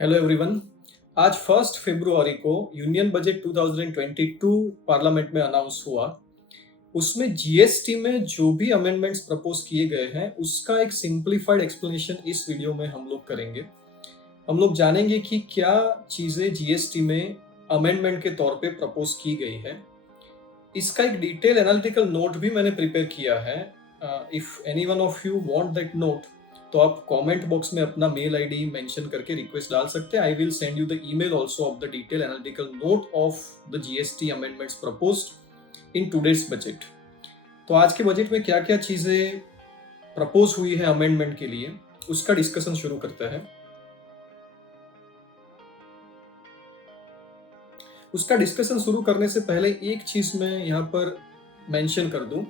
Hello everyone. आज 1 फरवरी को union budget 2022 parliament में अनाउंस हुआ। उसमें जीएसटी में जो भी अमेंडमेंट्स प्रपोज किए गए हैं उसका एक सिंप्लीफाइड एक्सप्लेनेशन इस वीडियो में हम लोग करेंगे। हम लोग जानेंगे कि क्या चीज़ें जीएसटी में अमेंडमेंट के तौर पे प्रपोज की गई है। इसका एक डिटेल एनालिटिकल नोट भी मैंने प्रिपेयर किया है। If any one of you want that note तो आप कमेंट बॉक्स में अपना मेल आईडी मेंशन करके रिक्वेस्ट डाल सकते हैं। आई will send you the email also of the detail analytical note of the GST amendments proposed in today's budget. तो आज के बजट में क्या क्या चीजें प्रपोज हुई है अमेंडमेंट के लिए, उसका डिस्कशन शुरू करते हैं। उसका डिस्कशन शुरू करने से पहले एक चीज मैं यहाँ पर मेंशन कर दूं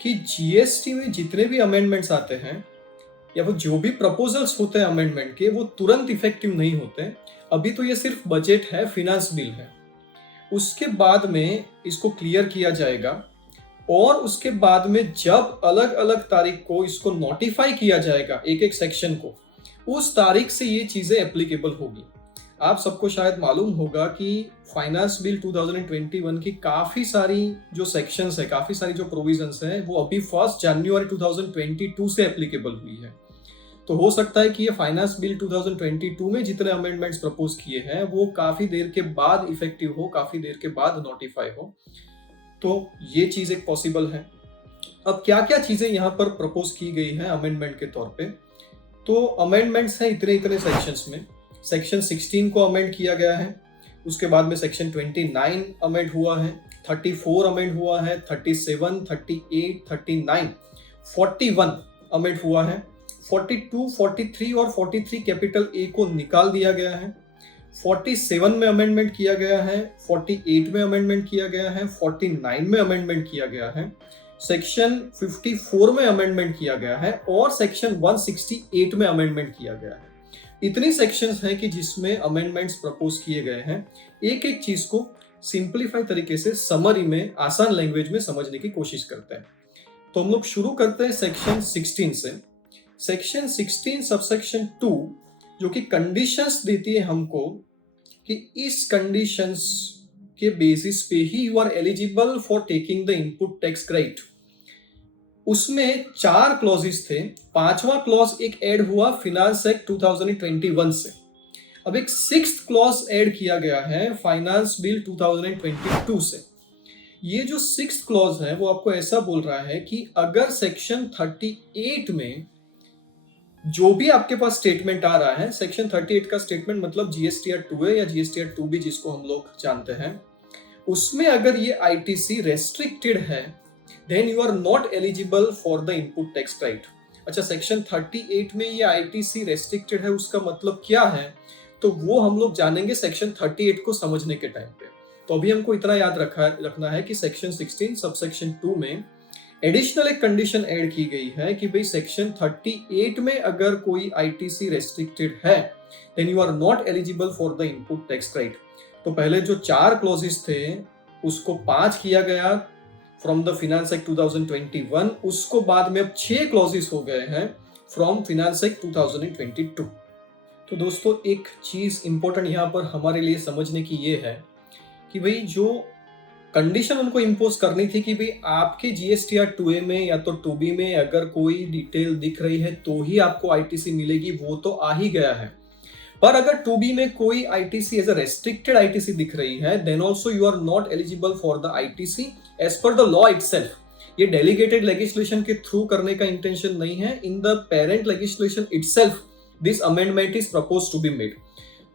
कि जीएसटी में जितने भी अमेंडमेंट्स आते हैं या वो जो भी प्रपोजल्स होते हैं अमेंडमेंट के, वो तुरंत इफेक्टिव नहीं होते। अभी तो ये सिर्फ बजट है, फिनांस बिल है। उसके बाद में इसको क्लियर किया जाएगा और उसके बाद में जब अलग अलग तारीख को इसको नोटिफाई किया जाएगा एक एक सेक्शन को, उस तारीख से ये चीजें एप्लीकेबल होगी। आप सबको शायद मालूम होगा कि फाइनेंस बिल 2021 की काफी सारी जो सेक्शंस है, काफी सारी जो प्रोविजंस है, वो अभी 1 जनवरी 2022 से एप्लीकेबल हुई है। तो हो सकता है कि ये फाइनेंस बिल 2022 में जितने अमेंडमेंट्स प्रपोज किए हैं वो काफी देर के बाद इफेक्टिव हो, काफी देर के बाद नोटिफाई हो। तो ये चीज एक पॉसिबल है। अब क्या क्या चीजें यहाँ पर प्रपोज की गई हैं अमेंडमेंट के तौर पे। तो अमेंडमेंट्स हैं इतने इतने सेक्शंस में। सेक्शन 16 को अमेंड किया गया है, उसके बाद में सेक्शन 29 अमेंड हुआ है, 34 अमेंड हुआ है, 37, 38, 39, 41 अमेंड हुआ है, 42, 43 और 43 कैपिटल ए को निकाल दिया गया है, 47 में अमेंडमेंट किया गया है, 48 में अमेंडमेंट किया गया है, 49 में अमेंडमेंट किया गया है, सेक्शन 54 में अमेंडमेंट किया गया है और सेक्शन 168 में अमेंडमेंट किया गया है। इतनी सेक्शंस हैं कि जिसमें अमेंडमेंट्स प्रपोज किए गए हैं। एक एक चीज को सिंप्लीफाई तरीके से समरी में, आसान लैंग्वेज में समझने की कोशिश करते हैं। तो हम लोग शुरू करते हैं सेक्शन 16 से। सेक्शन 16 सबसेक्शन 2 जो कि कंडीशंस देती है हमको कि इस कंडीशंस के बेसिस पे ही you are eligible for taking the input tax credit. उसमें 4 क्लॉजेस थे, 5वां क्लॉज एक ऐड हुआ फिनांस एक्ट 2021 से। अब एक 6th क्लॉज ऐड किया गया है फाइनेंस बिल 2022 से। ये जो 6th क्लॉज है वो आपको ऐसा बोल रहा है कि अगर सेक्शन 38 में जो भी आपके पास स्टेटमेंट आ रहा है, सेक्शन 38 का स्टेटमेंट मतलब जीएसटीआर 2 है या जीएसटीआर 2 भी जिसको हम लोग जानते हैं, उसमें अगर ये आईटीसी रेस्ट्रिक्टेड है then you are not eligible for the input tax credit। अच्छा, सेक्शन 38 में ये आईटीसी रेस्ट्रिक्टेड है, उसका मतलब क्या है तो वो हम लोग जानेंगे सेक्शन 38 को समझने के टाइम पे। तो अभी हमको इतना याद रखना है कि सेक्शन 16 सबसेक्शन 2 में एडिशनल एक कंडीशन ऐड की गई है कि भाई सेक्शन 38 में अगर कोई आईटीसी रेस्ट्रिक्टेड है then you are not eligible for the input tax credit। तो पहले जो 4 क्लॉजेस थे उसको 5 किया गया फ्रॉम द फिनांस एक्ट 2021, उसको बाद में अब 6 क्लॉजेस हो गए हैं फ्रॉम फिनांस एक्ट 2022। तो दोस्तों एक चीज इंपॉर्टेंट यहाँ पर हमारे लिए समझने की ये है कि भाई जो कंडीशन उनको इम्पोज करनी थी कि भाई आपके जीएसटीआर 2A में या तो 2B में अगर कोई डिटेल दिख रही है तो ही आपको आईटीसी मिलेगी, वो तो आ ही गया है। पर अगर 2B में कोई ITC as a restricted ITC दिख रही है then also you are not eligible for the ITC as per the law itself. ये डेलीगेटेड लेजिस्लेशन के थ्रू करने का इंटेंशन नहीं है। In the parent legislation itself this amendment is propose to be made.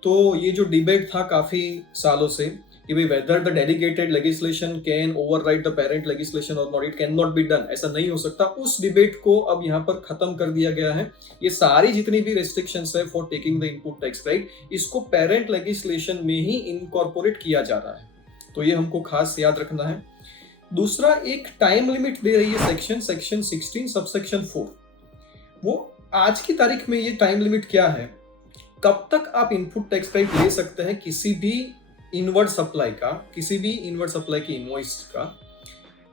तो ये जो डिबेट था काफी सालों से कि भाई whether the delegated legislation can override the parent legislation और not, it can not be done, ऐसा नहीं हो सकता। उस डिबेट को अब यहाँ पर खत्म कर दिया गया है। ये सारी जितनी भी रेस्ट्रिक्शंस है for taking the input tax credit, इसको पेरेंट लेजिस्लेशन में ही इनकॉर्पोरेट किया जा रहा है। तो ये हमको खास याद रखना है। दूसरा एक टाइम लिमिट दे रही है सेक्शन 16 सबसेक्शन 4। वो आज की तारीख में ये टाइम लिमिट क्या है, कब तक आप इनपुट टैक्स क्रेडिट ले सकते हैं किसी भी इनवर्ड सप्लाई की इनवॉइस का।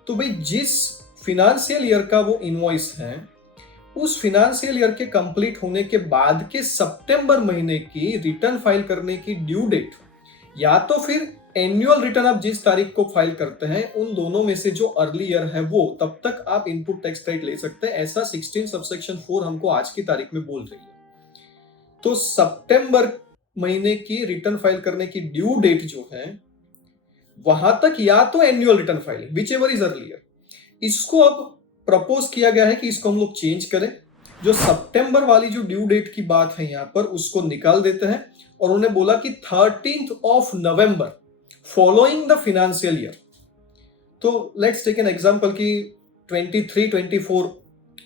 तो भाई जिस फिनेंशियल ईयर का वो इनवॉइस है उस फिनेंशियल ईयर के कंप्लीट होने के बाद के सितंबर महीने की रिटर्न फाइल करने की ड्यू डेट, या तो फिर एनुअल रिटर्न आप जिस तारीख को फाइल करते हैं उन दोनों में से जो अर्ली ईयर है वो, तब तक आप इनपुट टैक्स क्रेडिट ले सकते हैं। ऐसा 16 सबसेक्शन 4 हमको आज की तारीख में बोल रही है। तो सितंबर महीने की रिटर्न फाइल करने की ड्यू डेट जो है, वहां तक या तो annual return filing, which ever is earlier, इसको अब प्रपोज किया गया है कि इसको हम लोग चेंज करें। जो सितंबर वाली जो ड्यू डेट की बात है यहां पर, उसको निकाल देते हैं और उन्होंने बोला कि 13th of November following the financial year. तो लेट्स टेक एन एग्जांपल कि 23-24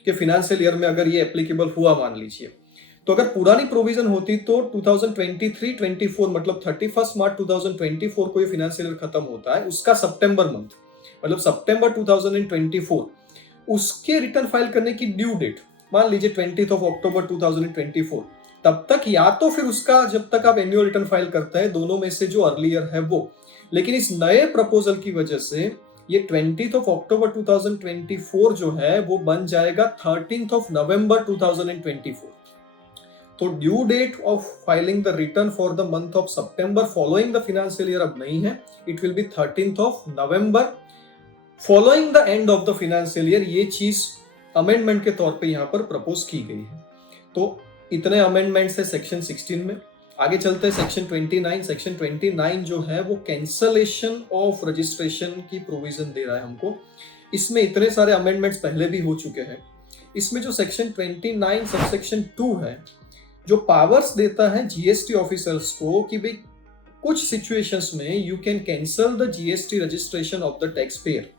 के फिनेंशियल ईयर में अगर ये एप्लीकेबल हुआ मान लीजिए, तो अगर पुरानी प्रोविजन होती तो 2023-24 मतलब 31 मार्च 2024 को ये फिनेंशियल ईयर खत्म होता है, उसका सितंबर मंथ मतलब सितंबर 2024, उसके रिटर्न फाइल करने की ड्यू डेट मान लीजिए 20th ऑफ अक्टूबर 2024, तब तक या तो फिर उसका जब तक आप एनुअल रिटर्न फाइल करते हैं दोनों में से जो अर्लियर है वो, लेकिन इस नए प्रपोजल की वजह से ये 20th ऑफ अक्टूबर 2024 जो है वो बन जाएगा 13th ऑफ नवंबर 2024। तो due date of filing the return for the month of September following the financial year अब नहीं है, it will be 13th of November following the end of the financial year. ये चीज amendment के तौर पे यहाँ पर प्रपोज की गई है। तो इतने अमेंडमेंट्स है सेक्शन 16 में। आगे चलते हैं सेक्शन 29। सेक्शन 29 जो है वो कैंसलेशन ऑफ रजिस्ट्रेशन की प्रोविजन दे रहा है हमको। इसमें इतने सारे अमेंडमेंट्स पहले भी हो चुके हैं। इसमें जो सेक्शन 29 सबसेक्शन 2 है, जो पावर्स देता है जीएसटी ऑफिसर्स को कि भाई कुछ सिचुएशंस में you can cancel the GST registration of the tax payer.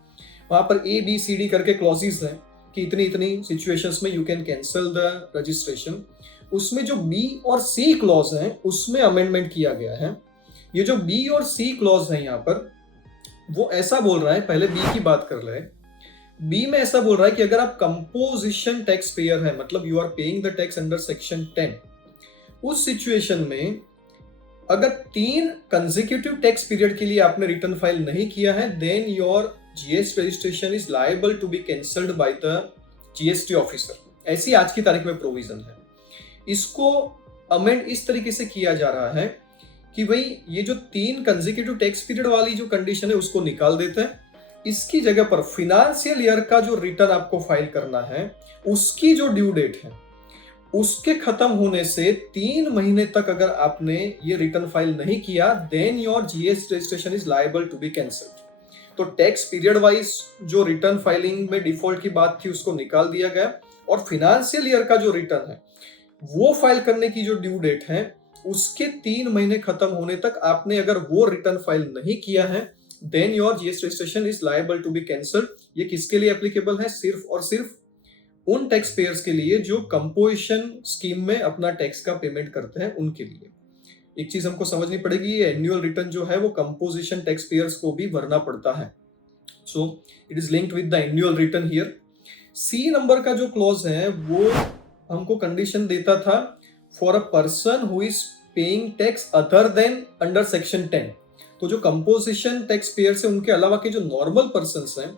वहां पर ए बी सी डी करके क्लॉजेस है कि इतनी इतनी सिचुएशंस में you can cancel the registration. उसमें जो बी और सी क्लॉज है उसमें अमेंडमेंट किया गया है। ये जो बी और सी क्लॉज है यहाँ पर, वो ऐसा बोल रहा है, पहले बी की बात कर रहे हैं। बी में ऐसा बोल रहा है कि अगर आप कंपोजिशन टैक्स पेयर है, मतलब you are paying the tax under section 10, उस सिचुएशन में अगर 3 कंसेक्यूटिव टैक्स पीरियड के लिए आपने रिटर्न फाइल नहीं किया है, then your GST registration is liable to be cancelled by the GST officer. ऐसी आज की तारीख में प्रोविजन है। इसको अमेंड इस तरीके से किया जा रहा है कि भाई ये जो 3 कंसेक्यूटिव टैक्स पीरियड वाली जो कंडीशन है उसको निकाल देते हैं। इसकी जगह पर फिनेंशियल ईयर का जो रिटर्न आपको फाइल करना है, उसकी जो ड्यू डेट है उसके खत्म होने से 3 महीने तक अगर आपने ये रिटर्न फाइल नहीं किया, then your GST registration is liable to be cancelled. तो टैक्स पीरियड वाइज जो रिटर्न फाइलिंग में डिफॉल्ट की बात थी उसको निकाल दिया गया, और फिनेंशियल ईयर का जो रिटर्न है वो फाइल करने की जो ड्यू डेट है उसके 3 महीने खत्म होने तक आपने अगर वो रिटर्न फाइल नहीं किया है, then your GST registration is liable to be cancelled. ये किसके लिए एप्लीकेबल है? सिर्फ और सिर्फ उन टैक्स पेयर्स के लिए जो कंपोजिशन स्कीम में अपना टैक्स का पेमेंट करते हैं उनके लिए। एक चीज हमको समझनी पड़ेगी, ये एनुअल रिटर्न जो है वो कंपोजिशन टैक्स पेयर्स को भी भरना पड़ता है। So it is linked with the annual return here. C number का जो क्लॉज है वो हमको कंडीशन देता था for a person who is paying tax other than under section 10। तो जो कंपोजिशन टैक्स पेयर्स है उनके अलावा के जो नॉर्मल पर्सन्स हैं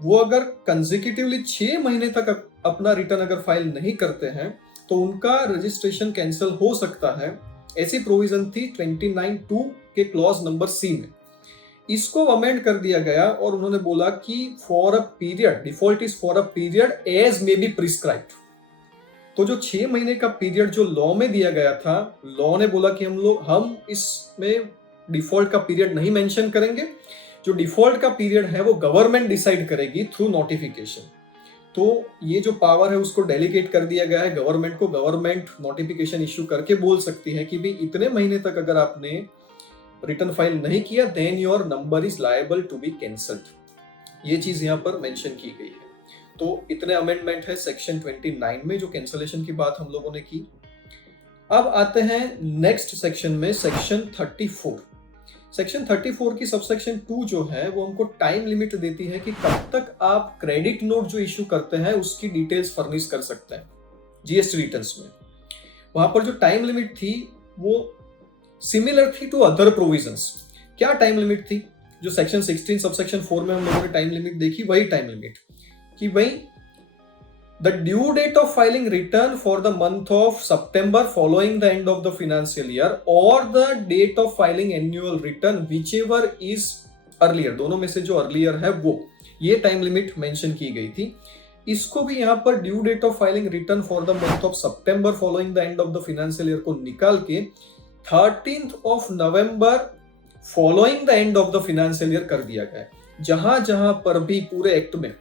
वो अगर कंसेक्यूटिवली 6 महीने तक अपना रिटर्न अगर फाइल नहीं करते हैं तो उनका रजिस्ट्रेशन कैंसिल हो सकता है। ऐसी प्रोविजन थी 29(2) के क्लॉज नंबर सी में। इसको अमेंड कर दिया गया और उन्होंने बोला कि for a period, default is for a period as may be prescribed. तो जो 6 महीने का पीरियड जो लॉ में दिया गया था, लॉ ने बोला कि हम इसमें डिफॉल्ट का पीरियड नहीं मेंशन करेंगे। जो डिफॉल्ट का पीरियड है वो गवर्नमेंट डिसाइड करेगी थ्रू नोटिफिकेशन। तो ये जो पावर है उसको डेलीगेट कर दिया गया है गवर्नमेंट को। गवर्नमेंट नोटिफिकेशन इश्यू करके बोल सकती है कि भाई इतने महीने तक अगर आपने रिटर्न फाइल नहीं किया, then your number is liable to be cancelled. ये चीज यहाँ पर मेंशन की गई है। तो इतने अमेंडमेंट है सेक्शन 29 में जो कैंसलेशन की बात हम लोगों ने की। अब आते हैं नेक्स्ट सेक्शन में, सेक्शन 34। सेक्शन 34 की सबसेक्शन 2 जो है वो हमको टाइम लिमिट देती है कि कब तक आप क्रेडिट नोट जो इश्यू करते हैं उसकी डिटेल्स फर्निश कर सकते हैं जीएसटी रिटर्न्स में। वहां पर जो टाइम लिमिट थी वो सिमिलर थी टू अदर प्रोविजंस। क्या टाइम लिमिट थी? जो सेक्शन 16 सबसेक्शन 4 में हम लोगों ने टाइम लिमिट देखी, वही टाइम लिमिट कि भाई The due date of filing return for the month of September following the end of the financial year or the date of filing annual return whichever is earlier, दोनों में से जो earlier है वो, ये time limit mention की गई थी। इसको भी यहाँ पर due date of filing return for the month of September following the end of the financial year को निकाल के 13th of November following the end of the financial year कर दिया गया है। जहां जहां पर भी पूरे एक्ट में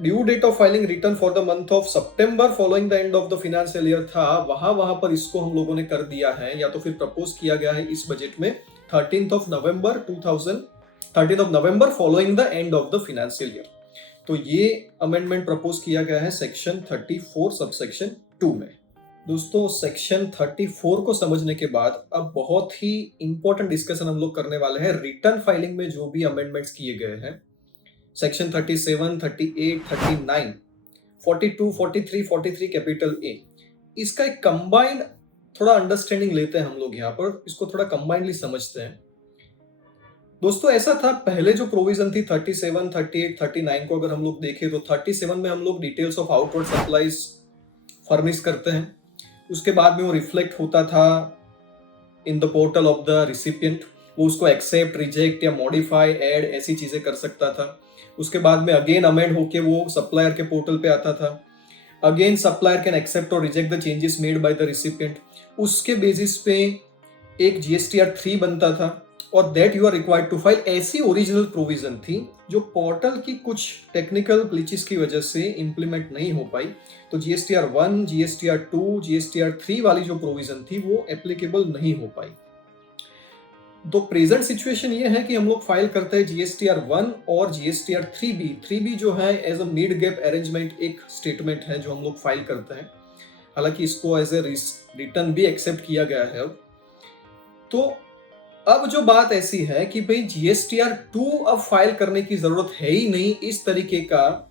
due date of filing return for the month of September following the end of the financial year था, वहां वहां पर इसको हम लोगों ने कर दिया है या तो फिर प्रपोज किया गया है इस बजट में 13th of November following the end of the financial year. तो ये अमेंडमेंट प्रपोज किया गया है सेक्शन 34 सबसेक्शन 2 में। दोस्तों सेक्शन 34 को समझने के बाद अब बहुत ही इंपॉर्टेंट डिस्कशन हम लोग करने वाले हैं रिटर्न फाइलिंग में जो भी अमेंडमेंट्स किए गए हैं। सेक्शन 37, 38, 39, 42, 43, 43 कैपिटल ए, इसका एक कंबाइंड थोड़ा अंडरस्टैंडिंग लेते हैं हम लोग यहाँ पर, इसको थोड़ा कंबाइंडली समझते हैं। दोस्तों ऐसा था, पहले जो प्रोविजन थी 37, 38, 39 को अगर हम लोग देखें तो 37 में हम लोग details of outward supplies furnish करते हैं, उसके बाद में वो रिफ्लेक्ट होता था in the portal of the recipient, वो उसको एक्सेप्ट, रिजेक्ट या मॉडिफाई, ऐड ऐसी चीजें कर सकता था। उसके बाद में अगेन अमेंड होके वो सप्लायर के पोर्टल पे आता था। अगेन सप्लायर कैन एक्सेप्ट और reject the changes made by the recipient, उसके बेसिस पे एक जीएसटीआर 3 बनता था और that you are required to file. ऐसी ओरिजिनल प्रोविजन थी जो पोर्टल की कुछ टेक्निकल ग्लिचेस की वजह से इंप्लीमेंट नहीं हो पाई, तो जीएसटीआर 1, जीएसटीआर 2, जीएसटीआर 3 वाली जो प्रोविजन थी वो एप्लीकेबल नहीं हो पाई। तो प्रेजेंट सिचुएशन ये है कि हम लोग फाइल करते हैं जीएसटीआर 1 और जीएसटीआर 3B। 3B जो है as a mid gap arrangement एक स्टेटमेंट है जो हम लोग फाइल करते हैं, हालांकि इसको एज ए रिटर्न भी एक्सेप्ट किया गया है। तो अब जो बात ऐसी है कि भाई जीएसटीआर 2 अब फाइल करने की जरूरत है ही नहीं, इस तरीके का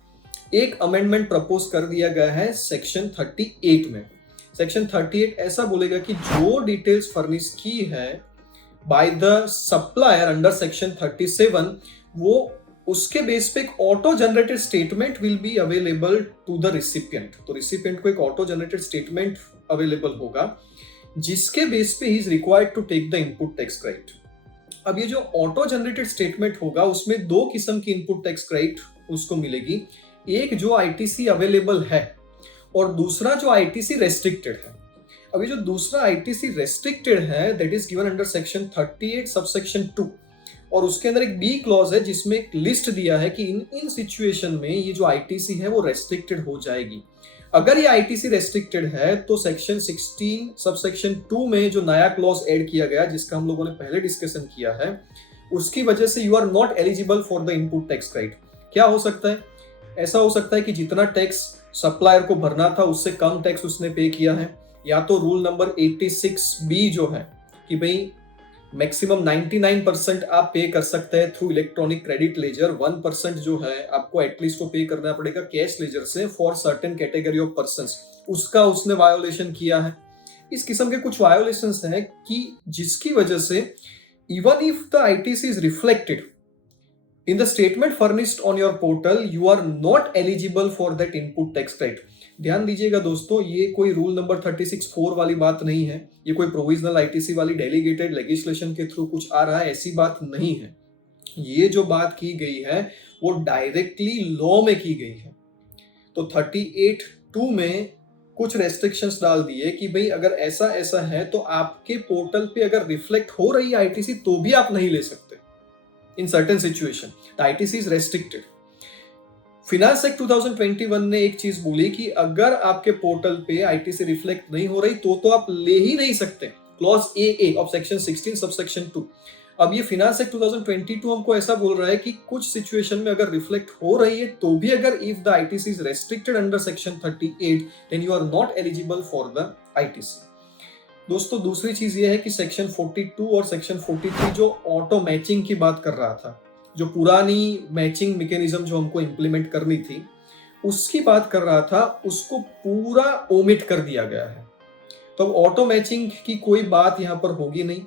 एक अमेंडमेंट प्रपोज कर दिया गया है सेक्शन 38 में। सेक्शन 38 ऐसा बोलेगा कि जो डिटेल्स फर्निश की है by the supplier under section 37, वो उसके बेस पे एक auto generated statement will be available to the recipient. तो रिसिपिएंट को एक ऑटो जनरेटेड स्टेटमेंट अवेलेबल होगा जिसके बेस पे ही is required to take the input tax credit. अब ये जो ऑटो जनरेटेड स्टेटमेंट होगा उसमें दो किस्म की इनपुट टैक्स क्रेडिट उसको मिलेगी, एक जो आईटीसी अवेलेबल है और दूसरा जो आईटीसी रेस्ट्रिक्टेड है। अभी जो दूसरा आईटीसी रेस्ट्रिक्टेड है that is given under section 38 subsection 2 और उसके अंदर एक बी क्लॉज है जिसमें एक लिस्ट दिया है कि इन सिचुएशन में ये जो आईटीसी है वो रेस्ट्रिक्टेड हो जाएगी। अगर ये आईटीसी रेस्ट्रिक्टेड है तो सेक्शन 16 सबसेक्शन 2 में जो नया क्लॉज ऐड किया गया जिसका हम लोगों ने पहले डिस्कशन किया है, उसकी वजह से you are not eligible for the input tax credit. क्या हो सकता है? ऐसा हो सकता है कि जितना टैक्स सप्लायर को भरना था उससे कम टैक्स उसने पे किया है, या तो रूल नंबर 86B जो है कि भाई मैक्सिमम 99% आप पे कर सकते हैं थ्रू इलेक्ट्रॉनिक क्रेडिट लेजर, 1% जो है आपको एटलीस्ट तो पे करना पड़ेगा कैश लेजर से for certain category of persons, उसका उसने वायोलेशन किया है। इस किस्म के कुछ वायोलेशंस हैं कि जिसकी वजह से even if the ITC is reflected in the statement furnished on your portal, you are not eligible for that input tax credit। ध्यान दीजिएगा दोस्तों, ये कोई रूल नंबर 36(4) वाली बात नहीं है, ये कोई प्रोविजनल आईटीसी वाली डेलीगेटेड लेजिस्लेशन के थ्रू कुछ आ रहा है, ऐसी बात नहीं है। ये जो बात की गई है वो डायरेक्टली लॉ में की गई है। तो 38(2) में कुछ रेस्ट्रिक्शंस डाल दिए कि भाई अगर ऐसा ऐसा है तो आपके पोर्टल पे अगर रिफ्लेक्ट हो रही है आईटीसी तो भी आप नहीं ले सकते। In certain situation, the ITC is restricted। Finance act 2021 ने एक चीज बोली कि अगर आपके पोर्टल पे आईटीसी रिफ्लेक्ट नहीं हो रही तो आप ले ही नहीं सकते, clause A of section 16 subsection 2। अब ये फिनांस एक्ट 2022 हमको ऐसा बोल रहा है कि कुछ सिचुएशन में अगर रिफ्लेक्ट हो रही है तो भी अगर if the ITC is restricted under section 38 then you are not eligible for the ITC. दोस्तों दूसरी चीज ये है कि सेक्शन 42 और सेक्शन 43 जो ऑटो मैचिंग की बात कर रहा था, जो पुरानी मैचिंग मैकेनिज्म जो हमको इंप्लीमेंट करनी थी उसकी बात कर रहा था, उसको पूरा ओमिट कर दिया गया है। तो अब ऑटो मैचिंग की कोई बात यहाँ पर होगी नहीं,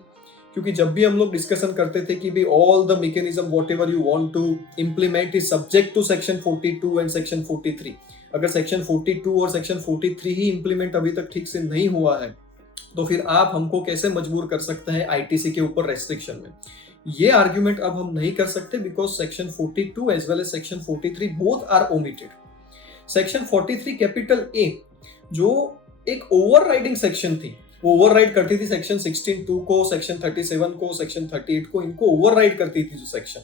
क्योंकि जब भी हम लोग डिस्कशन करते थे कि भाई all the mechanism whatever you want to implement is subject to section 42 and section 43। अगर सेक्शन 42 और सेक्शन 43 ही इम्प्लीमेंट अभी तक ठीक से नहीं हुआ है तो फिर आप हमको कैसे मजबूर कर सकते हैं आईटीसी के ऊपर रेस्ट्रिक्शन में। ये आर्ग्यूमेंट अब हम नहीं कर सकते because section 42 as well as section 43 both are omitted. Section 43 capital A जो एक ओवरराइडिंग सेक्शन थी, वो ओवरराइड करती थी सेक्शन 16(2) को, सेक्शन 37 को, सेक्शन 38 को, इनको ओवरराइड करती थी जो सेक्शन,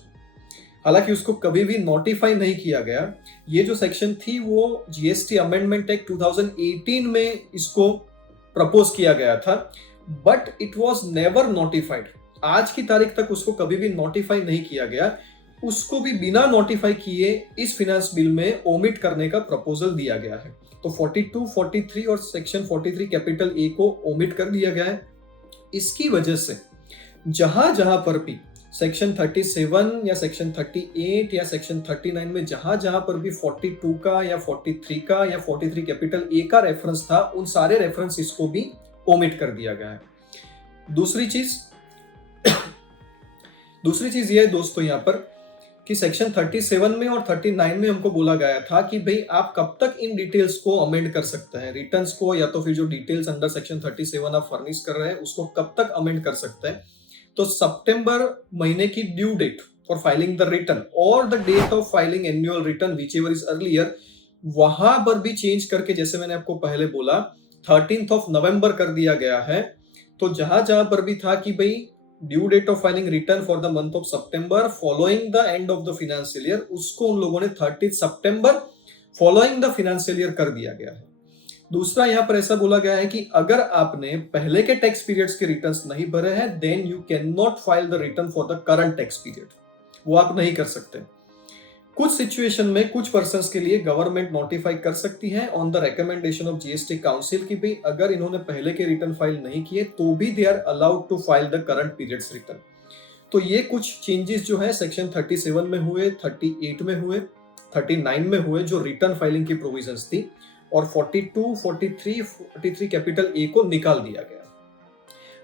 हालांकि उसको कभी भी नोटिफाई नहीं किया गया। ये जो सेक्शन थी वो जीएसटी अमेंडमेंट एक्ट 2018 में इसको प्रपोज किया गया था, but it was never notified. आज की तारीख तक उसको कभी भी नोटिफाई नहीं किया गया। उसको भी बिना नोटिफाई किए इस फिनांस बिल में ओमिट करने का प्रपोजल दिया गया है। तो 42, 43 और सेक्शन 43 कैपिटल ए को ओमिट कर दिया गया है। इसकी वजह से जहां जहां पर भी सेक्शन 37 या सेक्शन 38 या सेक्शन 39 में जहां जहां पर भी 42 का या 43 का या 43 कैपिटल ए का रेफरेंस था, उन सारे रेफरेंस को भी ओमिट कर दिया गया है। दूसरी चीज ये है दोस्तों यहाँ पर कि सेक्शन 37 में और 39 में हमको बोला गया था कि भाई आप कब तक इन डिटेल्स को अमेंड कर सकते हैं, रिटर्न्स को, या तो फिर जो डिटेल्स अंडर सेक्शन 37 आप फर्निश कर रहे हैं उसको कब तक अमेंड कर सकते हैं। तो सितंबर महीने की due date for filing the return और the date of filing annual return whichever is earlier, वहां पर भी चेंज करके, जैसे मैंने आपको पहले बोला, 13 नवंबर कर दिया गया है। तो जहां जहां पर भी था कि भाई due date of filing return for the month of September following the end of the financial year, उसको उन लोगों ने 30 September following the financial year कर दिया गया है। दूसरा यहां पर ऐसा बोला गया है कि अगर आपने पहले के टैक्स पीरियड्स के रिटर्न्स नहीं भरे हैं then you can not file the return for the current tax period, वो आप नहीं कर सकते। कुछ सिचुएशन में कुछ पर्संस के लिए गवर्नमेंट नोटिफाई कर सकती है on the recommendation of GST council कि भाई अगर इन्होंने पहले के रिटर्न फाइल नहीं किए तो भी they are allowed to file the current periods return. तो ये कुछ चेंजेस जो है सेक्शन 37 में हुए, 38 में हुए, 39 में हुए जो रिटर्न फाइलिंग की प्रोविजंस थी, और 42, 43 कैपिटल ए को निकाल दिया गया।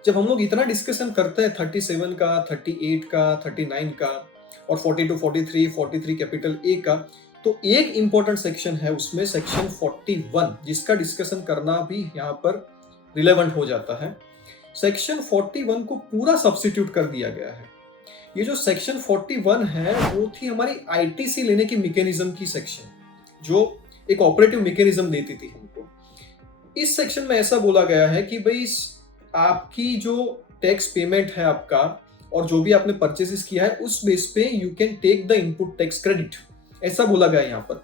जब हम लोग इतना डिस्कशन करते हैं 37 का, 38 का, 39 का और 42, 43 कैपिटल ए का, तो एक इंपॉर्टेंट सेक्शन है उसमें सेक्शन 41 जिसका डिस्कशन करना भी यहाँ पर रिलेवेंट हो जाता है। सेक्शन 41 को पूरा सब्स्टिट्यूट कर दिया गया है। ये जो सेक्शन 41 है वो थी हमारी आईटीसी लेने की मैकेनिज्म की सेक्शन, जो एक ऑपरेटिव मैकेनिज्म देती थी हमको। इस सेक्शन में ऐसा बोला गया है कि भाई आपकी जो टैक्स पेमेंट है आपका और जो भी आपने परचेसेस किया है उस बेस पे you can take the input tax credit, ऐसा बोला गया है यहाँ पर।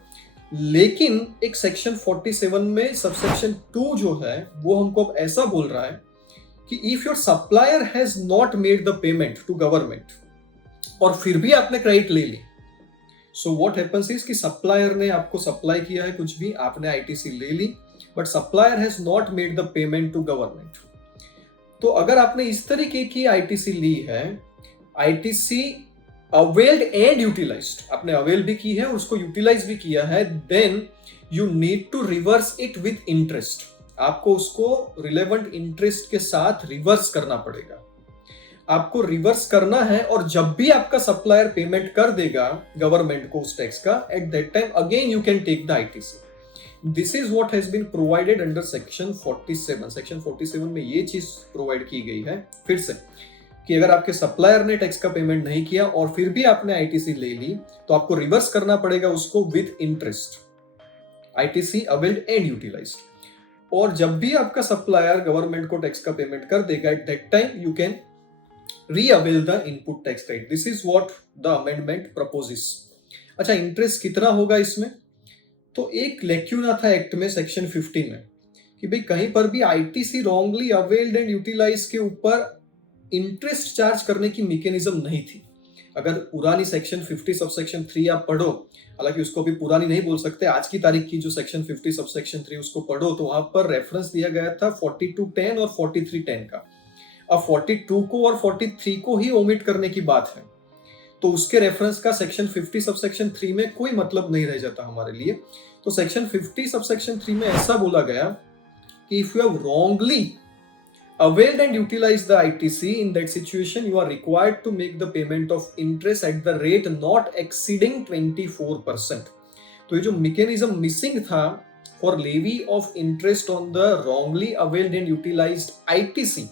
लेकिन एक सेक्शन 47 में सबसेक्शन 2 जो है वो हमको अब ऐसा बोल रहा है कि if your supplier has not made the payment to government और फिर भी आपने क्रेडिट ले ली, सो व्हाट हैपेंस इज कि सप्लायर ने आपको सप्लाई किया है कुछ भी, आपने आईटीसी ले ली, but supplier has not made the payment to government. तो अगर आपने इस तरीके की आईटीसी ली है, आईटीसी अवेल्ड एंड यूटिलाइज्ड, आपने अवेल भी की है और उसको यूटिलाइज भी किया है, then you need to reverse it with interest. आपको उसको रिलेवेंट इंटरेस्ट के साथ रिवर्स करना पड़ेगा। आपको रिवर्स करना है और जब भी आपका सप्लायर पेमेंट कर देगा गवर्नमेंट को उस टैक्स का, at that time again you can take the ITC. This is what has been provided under section 47। Section 47 में ये चीज प्रोवाइड की गई है फिर से कि अगर आपके सप्लायर ने टैक्स का पेमेंट नहीं किया और फिर भी आपने आईटीसी ले ली तो आपको रिवर्स करना पड़ेगा उसको with interest, ITC availed and utilised. और जब भी आपका सप्लायर गवर्नमेंट को टैक्स का पेमेंट कर देगा, at that time you can re-avail the input tax credit. This is what the amendment proposes. अच्छा, इंटरेस्ट कितना होगा इसमें? तो एक लेक्यूना था एक्ट में सेक्शन 50 में कि भाई कहीं पर भी ITC wrongly availed and utilise के ऊपर इंटरेस्ट चार्ज करने की मैकेनिज्म नहीं थी। अगर पुरानी सेक्शन 50 सबसेक्शन 3 आप पढ़ो, हालांकि उसको भी पुरानी नहीं बोल सकते, आज की तारीख की जो सेक्शन 50 सबसेक्शन 3 उसको पढ़ो तो वहां पर रेफरेंस दिया गया था 4210 और 4310 का। अब 42 को और 43 को ही ओमिट करने की बात है तो उसके रेफरेंस का सेक्शन 50 सबसेक्शन 3 में कोई मतलब नहीं रह जाता हमारे लिए। तो सेक्शन 50 सबसेक्शन 3 में ऐसा बोला गया कि if you have wrongly availed and utilized the ITC, in that situation you are required to make the payment of interest at the rate not exceeding 24%. तो ये जो mechanism missing था for levy of interest on the wrongly availed and utilized ITC,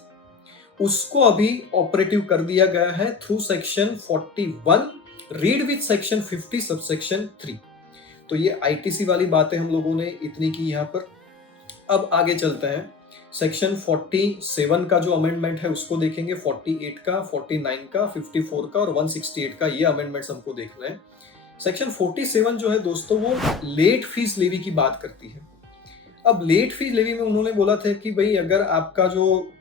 उसको अभी operative कर दिया गया है through section 41 read with section 50 subsection 3। तो ये ITC वाली बातें हम लोगों ने इतनी की यहाँ पर। अब आगे चलते हैं, सेक्शन 47 का जो अमेंडमेंट है उसको देखेंगे, 48 का, 49 का, 54 का और 168 का, ये अमेंडमेंट्स हमको देखना है। सेक्शन 47 जो है दोस्तों वो लेट फीस लेवी की बात करती है। अब लेट फीस लेवी में उन्होंने बोला था कि भाई अगर आपका जो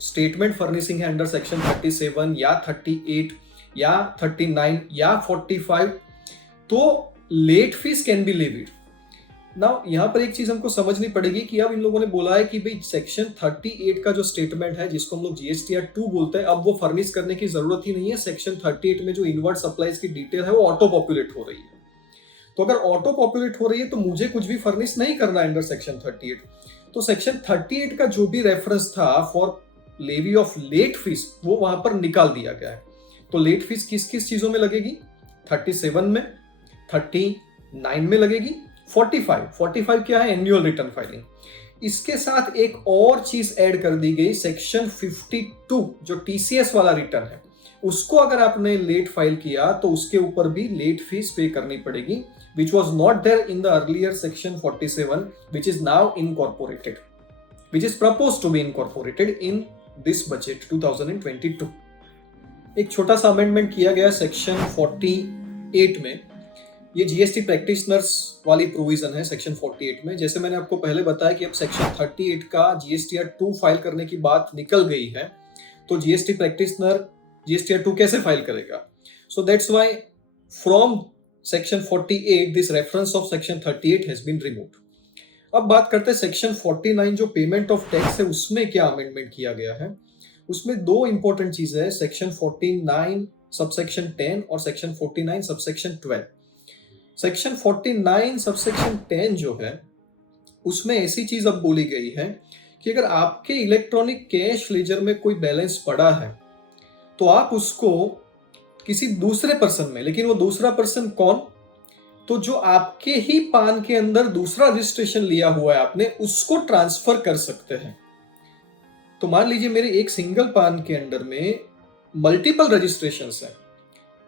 स्टेटमेंट फर्निशिंग है अंडर सेक्शन 37 या 38 या 39 या 45, तो late fees can be levied. Now यहाँ पर एक चीज हमको समझनी पड़ेगी कि अब इन लोगों ने बोला है कि भाई सेक्शन 38 का जो स्टेटमेंट है जिसको हम लोग GSTR 2 बोलते हैं, अब वो फर्निश करने की जरूरत ही नहीं है। सेक्शन 38 में जो इनवर्ट सप्लाईज की डिटेल है वो ऑटो पॉपुलेट हो रही है। तो अगर ऑटो पॉपुलेट हो रही है तो मुझे कुछ भी फर्निश नहीं करना है अंडर सेक्शन 38। तो सेक्शन 38 का जो भी रेफरेंस था for levy of late fees वो वहां पर निकाल दिया गया है। तो लेट फीस किस किस चीजों में लगेगी? 37 में, 39 में लगेगी, 45 क्या है? Annual return filing. इसके साथ एक और चीज ऐड कर दी गई, सेक्शन 52 जो TCS वाला रिटर्न है उसको अगर आपने लेट फाइल किया तो उसके ऊपर भी लेट फीस पे करनी पड़ेगी, which was not there in the earlier section 47, which is now incorporated, which is proposed to be incorporated in this budget 2022। एक छोटा सा अमेंडमेंट किया गया सेक्शन 48 में, ये GST प्रैक्टिशनर्स वाली प्रोविजन है सेक्शन 48 में। जैसे मैंने आपको पहले बताया कि अब सेक्शन 38 का GSTR 2 फाइल करने की बात निकल गई है, तो GST प्रैक्टिशनर GSTR 2 कैसे फाइल करेगा? So that's why from section 48 this reference of section 38 has been removed. अब बात करते हैं सेक्शन 49 जो पेमेंट ऑफ टैक्स है उसमें क्या अमेंडमेंट किया गया है। उसमें दो इंपॉर्टेंट चीजें है, सेक्शन 49 सबसेक्शन 10 और सेक्शन 49 सबसेक्शन 12। सेक्शन 49 सबसेक्शन 10 जो है उसमें ऐसी चीज अब बोली गई है कि अगर आपके इलेक्ट्रॉनिक कैश लेजर में कोई बैलेंस पड़ा है तो आप उसको किसी दूसरे पर्सन में, लेकिन वो दूसरा पर्सन कौन? तो जो आपके ही पान के अंदर दूसरा रजिस्ट्रेशन लिया हुआ है आपने, उसको ट्रांसफर कर सकते हैं। तो मान लीजिए मेरे एक सिंगल पान के अंदर में मल्टीपल रजिस्ट्रेशंस हैं,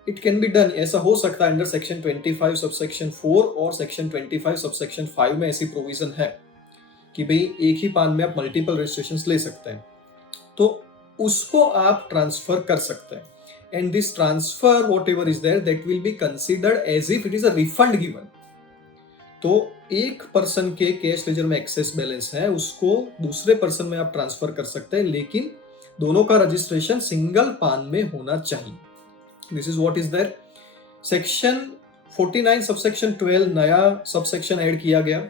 इट कैन बी डन। ऐसा हो सकता है अंडर सेक्शन 25 सबसेक्शन 4 और सेक्शन 25 सबसेक्शन 5 में ऐसी प्रोविजन है कि भाई एक ही पान में आप मल्टीपल रजिस्ट्रेशंस ले सकते हैं, तो उसको आप ट्रांसफर कर सकते हैं। And this transfer whatever is there that will be considered as if it is a refund given. तो एक पर्सन के कैश लेजर में एक्सेस बैलेंस है, उसको दूसरे पर्सन में आप ट्रांसफर कर सकते हैं, लेकिन दोनों का रजिस्ट्रेशन सिंगल पान में होना चाहिए। This is what is there. Section 49 subsection 12 नया सबसेक्शन ऐड किया गया।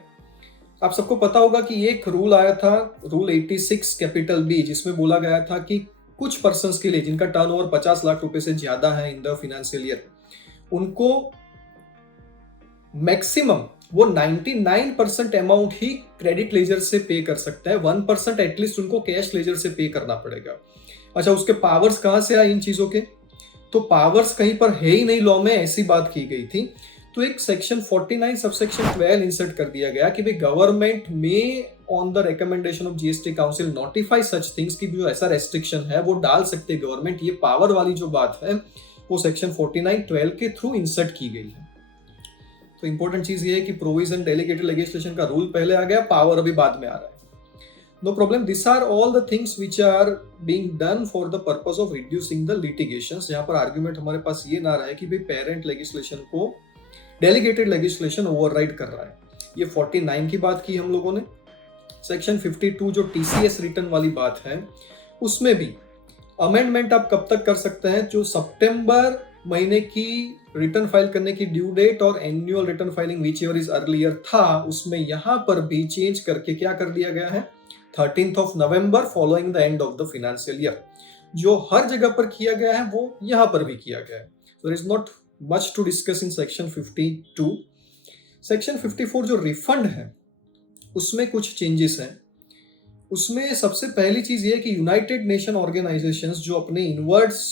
आप सबको पता होगा कि एक रूल आया था, रूल 86 कैपिटल बी, जिसमें बोला गया था कि कुछ पर्संस के लिए जिनका टर्नओवर 50 लाख रुपए से ज्यादा है इन द फाइनेंशियल ईयर, उनको मैक्सिमम वो 99% अमाउंट ही क्रेडिट लेजर से पे कर सकता है, 1% एटलीस्ट उनको कैश लेजर से पे करना पड़ेगा। अच्छा, उसके पावर्स कहां से आए इन चीजों के? तो पावर्स कहीं पर है ही नहीं लॉ में, ऐसी बात की गई थी। तो एक सेक्शन 49 सबसेक्शन 12 इंसर्ट कर दिया गया कि भाई गवर्नमेंट में on the recommendation of GST council notify such things की जो ऐसा रेस्ट्रिक्शन है वो डाल सकते हैं गवर्नमेंट। ये पावर वाली जो बात है वो सेक्शन 49(12) के थ्रू इंसर्ट की गई है। तो इंपॉर्टेंट चीज ये है कि प्रोविजन डेलीगेटेड लेजिस्लेशन का रूल पहले आ गया, पावर अभी बाद में आ रहा है। No problem, this are all the things which are being done for the purpose of reducing the litigations. जहां पर आर्ग्यूमेंट हमारे पास ये ना रहे कि भाई पेरेंट लेजिस्लेशन को डेलीगेटेड लेजिस्लेशन ओवरराइड कर रहा है। ये 49 की बात की हम लोगों ने। सेक्शन 52 जो TCS रिटर्न वाली बात है, उसमें भी अमेंडमेंट आप कब तक कर सकते हैं? जो सितंबर महीने की रिटर्न फाइल करने की ड्यू डेट और annual return filing which ever is earlier था, उसमें यहां पर भी चेंज करके क्या कर दिया गया है? 13th of November following the end of the financial year. जो हर जगह पर किया गया है वो यहां पर भी किया गया है। There is not much to discuss in section 52। Section 54 जो रिफंड है उसमें कुछ चेंजेस हैं। उसमें सबसे पहली चीज ये है कि यूनाइटेड नेशन ऑर्गेनाइजेशंस जो अपने इनवर्ड्स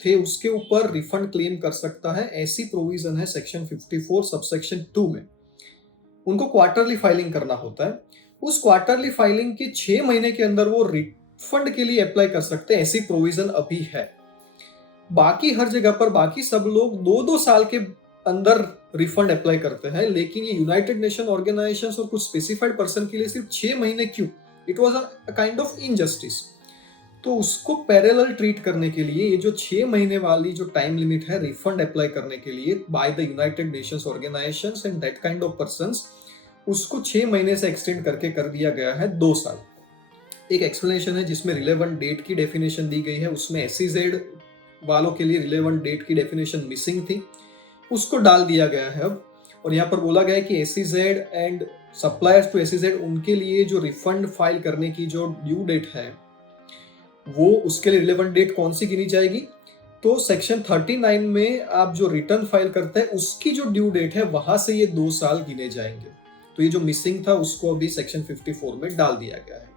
थे उसके ऊपर रिफंड क्लेम कर सकता है, ऐसी प्रोविजन है सेक्शन 54 सबसेक्शन 2 में। उनको क्वार्टरली फाइलिंग करना होता है। उस क्वार्टरली फाइलिंग के 6 महीने के अंदर वो रिफंड के लिए अप्लाई कर सकते हैं, ऐसी प्रोविजन अभी है। बाकी हर जगह पर बाकी सब लोग 2-2 साल के अंदर रिफंड अप्लाई करते हैं, लेकिन ये यूनाइटेड नेशन ऑर्गेनाइजेशंस और कुछ स्पेसिफाइड पर्सन के लिए सिर्फ 6 महीने क्यों? It was a kind of injustice. तो उसको पैरेलल ट्रीट करने के लिए ये जो 6 महीने वाली जो टाइम लिमिट है रिफंड अप्लाई करने के लिए by the United Nations organisations and that kind of persons, उसको 6 महीने से एक्सटेंड करके कर दिया गया है 2 साल। एक एक्सप्लेनेशन है जिसमें रिलेवेंट डेट की डेफिनेशन दी गई है, उसमें एसईजेड वालों के लिए रिलेवेंट डेट की डेफिनेशन मिसिंग थी, उसको डाल दिया गया है अब। और यहाँ पर बोला गया है कि SEZ and suppliers to SEZ उनके लिए जो रिफंड फाइल करने की जो ड्यू डेट है वो उसके लिए रिलेवेंट डेट कौन सी गिनी जाएगी? तो सेक्शन 39 में आप जो रिटर्न फाइल करते हैं उसकी जो ड्यू डेट है वहां से ये 2 साल गिने जाएंगे। तो ये जो मिसिंग था उसको अभी सेक्शन 54 में डाल दिया गया है।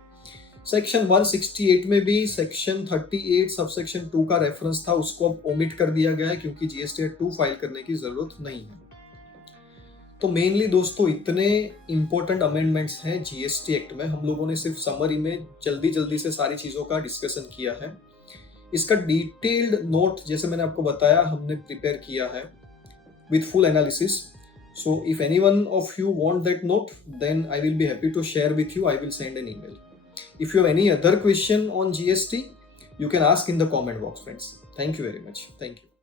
सेक्शन 168 में भी सेक्शन 38 सबसेक्शन 2 का रेफरेंस था, उसको अब ओमिट कर दिया गया है क्योंकि जीएसटी एक्ट 2 फाइल करने की जरूरत नहीं है। तो मेनली दोस्तों इतने इंपॉर्टेंट अमेंडमेंट्स हैं जीएसटी एक्ट में। हम लोगों ने सिर्फ समरी में जल्दी जल्दी से सारी चीज़ों का डिस्कशन किया है। इसका डिटेल्ड नोट जैसे मैंने आपको बताया हमने प्रिपेयर किया है with full analysis. So if anyone of you want that note then I will be happy to share with you. I will send an email. If you have any other question on GST, you can ask in the comment box, friends. Thank you very much. Thank you.